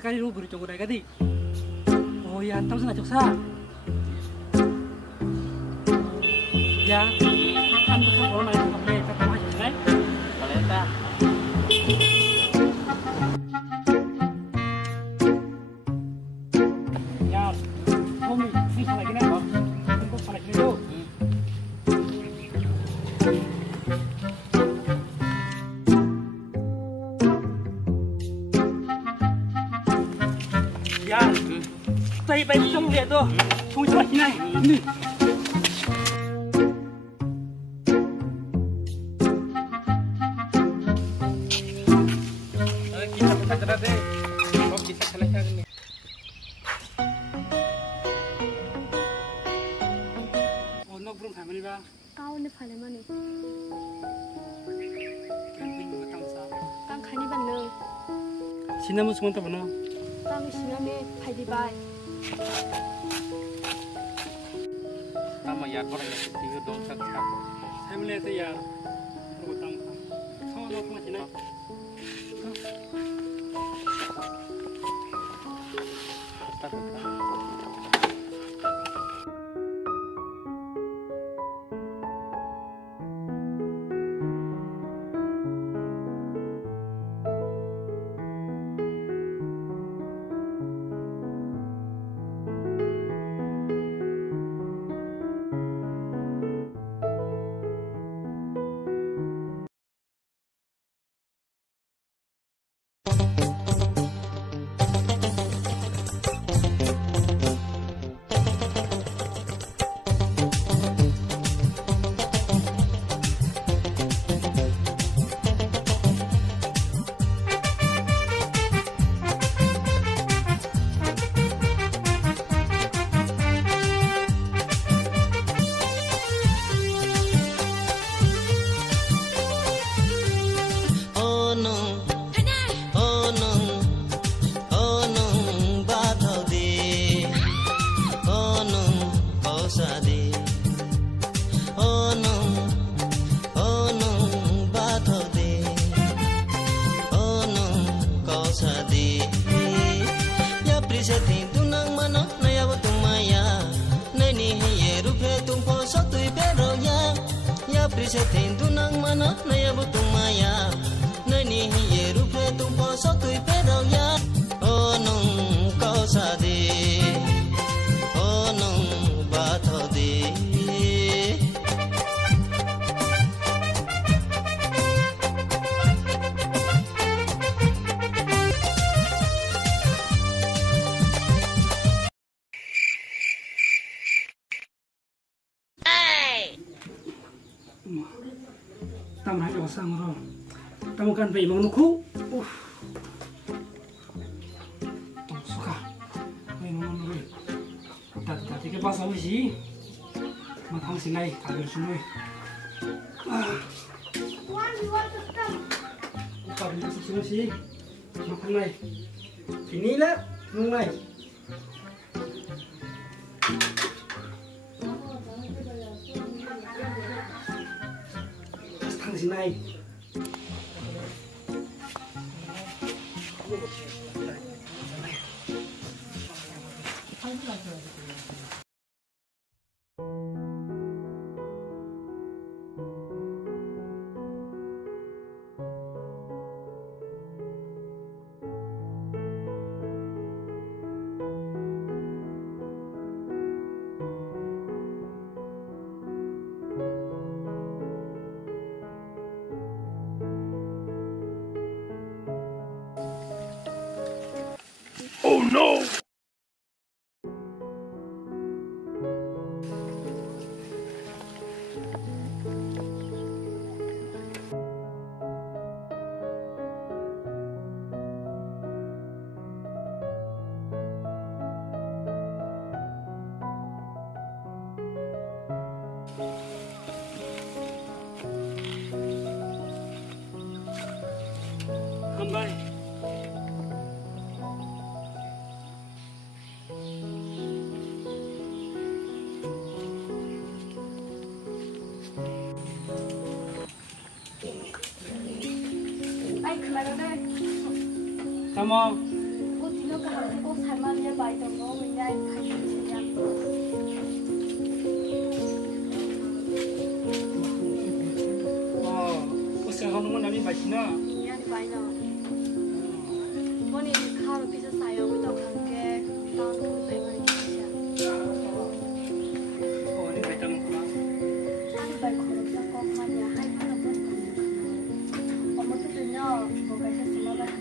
sekali lu beri coba gadi. Oh ya, tahu sana coksa. Ya, kan bekal orang lain kafe kata macam ni. Kaleta. Ya, kami ni salah gini apa? Tunggu salah gini tu. Ya, tay bay trong liệt thôi, không cho cái này. Kita buka cerah deh, kau bisa selesai ini. Oh, no belum hamil bang. Kau ni paling mana? Kami juga tahu sah. Kang kani mana? Sini mus semua tahu mana? Kang sini ni paling baik. Sama ya orang yang tiga dong satu. Hamil itu ya, aku tahu. Sama lo kemana sini? Tamu hai sang ro, tamu kan bay mang nuku, suka, bay mang nuku, tadi ke pas apa sih, matang sinai, kader semua, kader semua sih, makan nai, ini lah, nungai. Sinai. Oh no! hambai. Ai kemana deh? Tama. Kok dino kahar kok sama dia baik dong, mau menjadi kayak siapa? Oh, usia kamu mana nih bacina? Iya di baik dong. Kok nih kahar bisa saya udah kanke tahun tuh tepha kisicha. Oh, ini baca muka. Ani baik kalau bisa kok mana hai mana pun. Kamu tuh dunia mau kasih semua baik.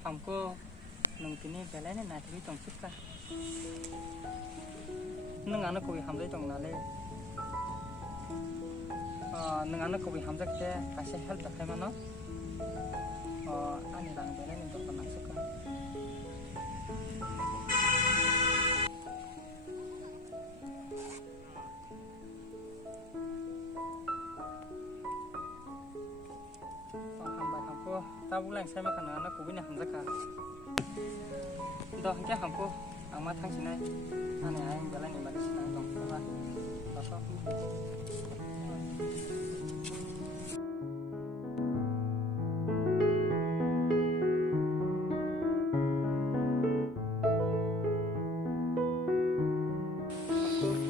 Hamko nungtini belene na timi tong chukka nung ana kobi hamjai tong nale nung ana kobi hamjak te kase help ta mano ani rang belene to kana chukka hambai hamko tabulang sai ma kana ana kobi ne hamjaka 더 함께 함고 아마 당신의 안에 아인 별은 이만이 시간 동안 와서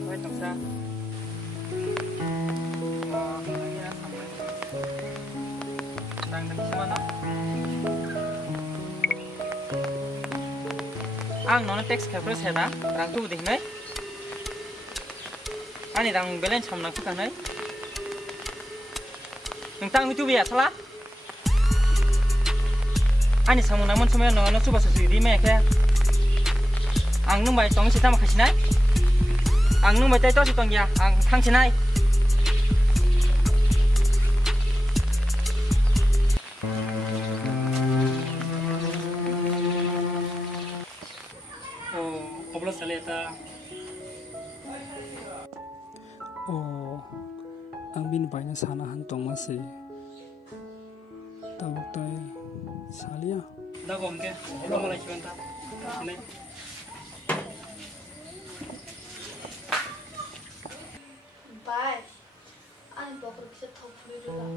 활동사 아니야 당근 심하나 ang non teks khapro seda rang tu dikhnai ani rang belen chamna ku kanai nungtang mitu biya sala ani samuna mon samaya no no suba sudi me khe ang nung bai tong sita ma khasinai ang nung bai tai to si tong ya ang thangsinai Oblo saleta. Oh, ang binibay na sanahan tong masi. Tawag tayo salia. Dagom ke, oblo malay siwanta. Sini. Bye. Ani bakal bisa tahu dulu lah.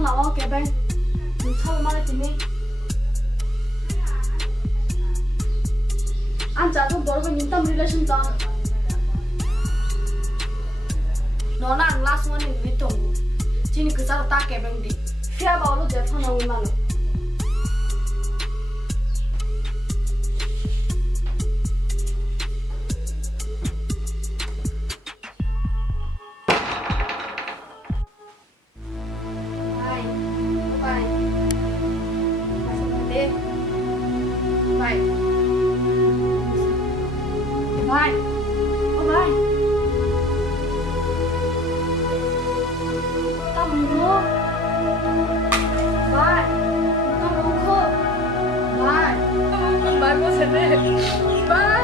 나와 개발 처음 말했더니 안 자도 버거 님땀 릴레이션 장 너나 안 라스 원에 위통 지니 그 사람 딱 개발디 피아 바로 제판하고 말로 hambai, hambai. Tao mua. Hambai, tao rukha. Hambai, hambai mua thế này. Hambai.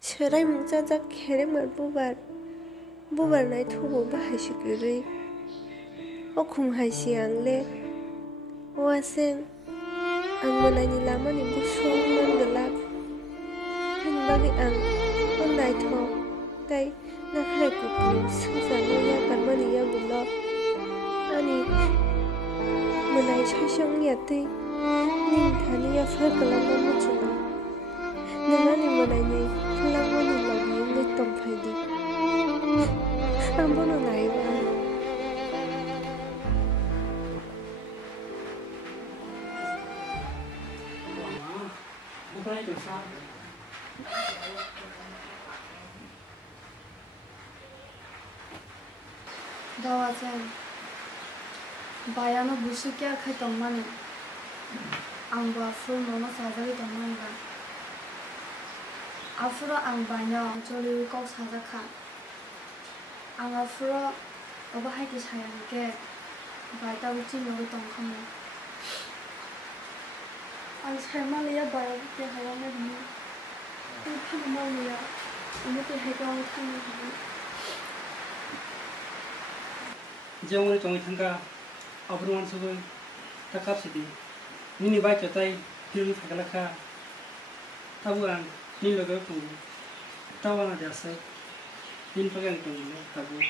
Serai mungjaja khereng mar bubar nai thubo bahai sikri okhum haisi angle wacheng ang manani lamani busung mangalak hani bagi ang onai thok tai nakar kuplu sujano ya karmani ya bulo ani manai saisong yati ning thani ya farkalam muchuna nangani manai nei langmani loge ngai tongphaidi ambono laiba Dawacheng bayano busu kya khai tongmani angba fur mono sajari tongmanga afuro ang banyo choli kok sajaka ang afuro oba haiki sayangke baita uchi noru tongkhamo ang sayamale ya baya ke hayame dini ang thamale ya umuti haikang thamale Jangan tongi tangga abruan sugun takap sidi. Nini baca tai hiru takalaka tabuan ni loge pun tawana jasa nin pagang pun tabu.